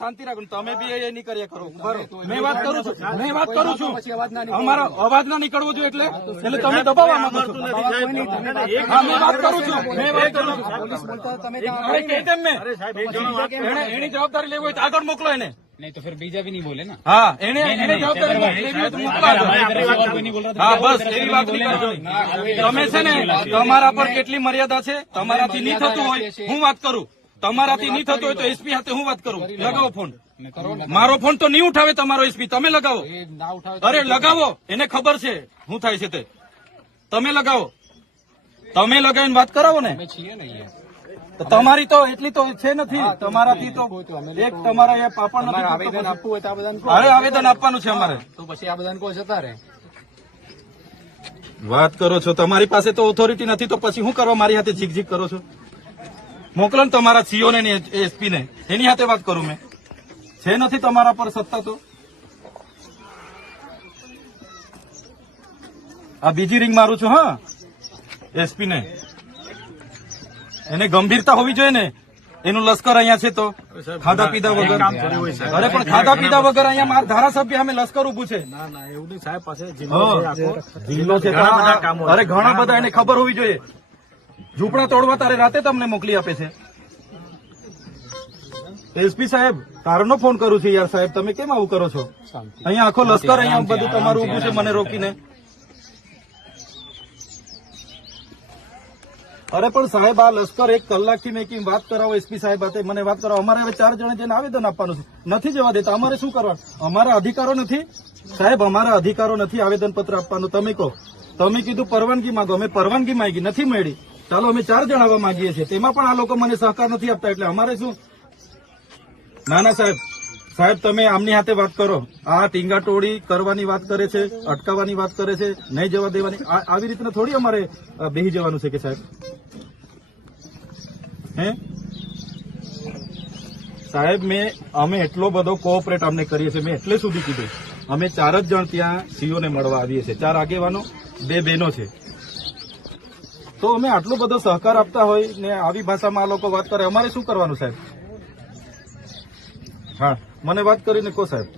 શાંતિ રાખો તમે બી એ નહીં કરીએ કરો મેં વાત કરું છું અમારા અવાજ ના નીકળવો જોઈએ એટલે તમે દબાવવા માંગો છો મેં વાત કરું છું એની જવાબદારી લેવી હોય તો આગળ મોકલો એને नहीं तो फिर बीजा भी नहीं बोले ना। हाँ એને જવાબદારી લેવી હોય તો મોકલો હા બસ એવી વાત નહીં કરવાની તમે છે ને તમારા પર કેટલી મર્યાદા છે તમારાથી નહીં થતું હોય હું વાત કરું તમારાથી નહીં થતું હોય તો એસપી સાથે હું વાત કરું લગાવો ફોન મારો ફોન તો નહીં ઉઠાવે તમારો એસપી તમે લગાવો અરે લગાવો એને ખબર છે શું થાય છે તે તમે લગાવો તમે લગાવીને વાત કરાવો ને તમારી તો એટલી તો છે નથી તમારાથી તો એક તમારા એ પાપડ નથી આવેદન આપવું હોય તો આ બધાને હવે આવેદન આપવાનું છે અમારે તો પછી આ બધાને કોઈ જતા રહે વાત કરો છો તમારી પાસે તો ઓથોરિટી નથી તો પછી શું કરવા મારી હાથે ઝીક કરો છો મોકલો ને તમારા સીઓ ને એસપી ને એની હાથે વાત કરું મેં છે નથી તમારા પર સત્તા તો આ બીજી રિંગ મારું છું હા એસપી ને એને ગંભીરતા હોવી જોઈએ ને એનું લશ્કર અહીંયા છે તો ખાધા પીધા વગર અરે પણ ખાધા પીધા વગર અહીંયા મારા ધારાસભ્ય અમે લશ્કર ઉભું છે એવું નહીં સાહેબ પાસે જિલ્લો છે અરે ઘણા બધા એને ખબર હોવી જોઈએ ઝૂંપડા તોડવા તારે રાતે તમને મોકલી આપે છે એસપી સાહેબ તારનો ફોન કરું છું યાર સાહેબ તમે કેમ આવું કરો છો અહીંયા આખો લશ્કર અહીંયા બધું તમારું ઉભું છે મને રોકીને અરે પણ સાહેબ આ લશ્કર 1 કલાકથી મેં વાત કરાવો એસપી સાહેબ સાથે મને વાત કરાવો અમારે હવે 4 જણે જઈને આવેદન આપવાનું છે નથી જવા દેતા અમારે શું કરવાનું અમારા અધિકારો નથી સાહેબ અમારા અધિકારો નથી આવેદન પત્ર આપવાનું તમે કહો તમે કીધું પરવાનગી માંગો અમે પરવાનગી માંગી નથી મળી ચાલો અમે 4 જણાવવા માંગીએ છીએ તેમાં પણ આ લોકો મને સહકાર નથી આપતા એટલે અમારે શું ના સાહેબ તમે આમની હાથે વાત કરો આ ટીંગાટોળી કરવાની વાત કરે છે અટકાવવાની વાત કરે છે નહીં જવા દેવાની આવી રીતના થોડી અમારે બેહી જવાનું છે કે સાહેબ હે સાહેબ અમે એટલો બધો કોઓપરેટ અમને કરીએ છીએ મેં એટલે સુધી કીધું અમે 4 જ જણ ત્યાં સીઓ ને મળવા આવીએ છીએ 4 આગેવાનો 2 બહેનો છે તો અમે આટલો બધો સહકાર આપતા હોય ને આવી ભાષામાં આ લોકો વાત કરે અમારે શું કરવાનું સાહેબ હા મને વાત કરીને કહો સાહેબ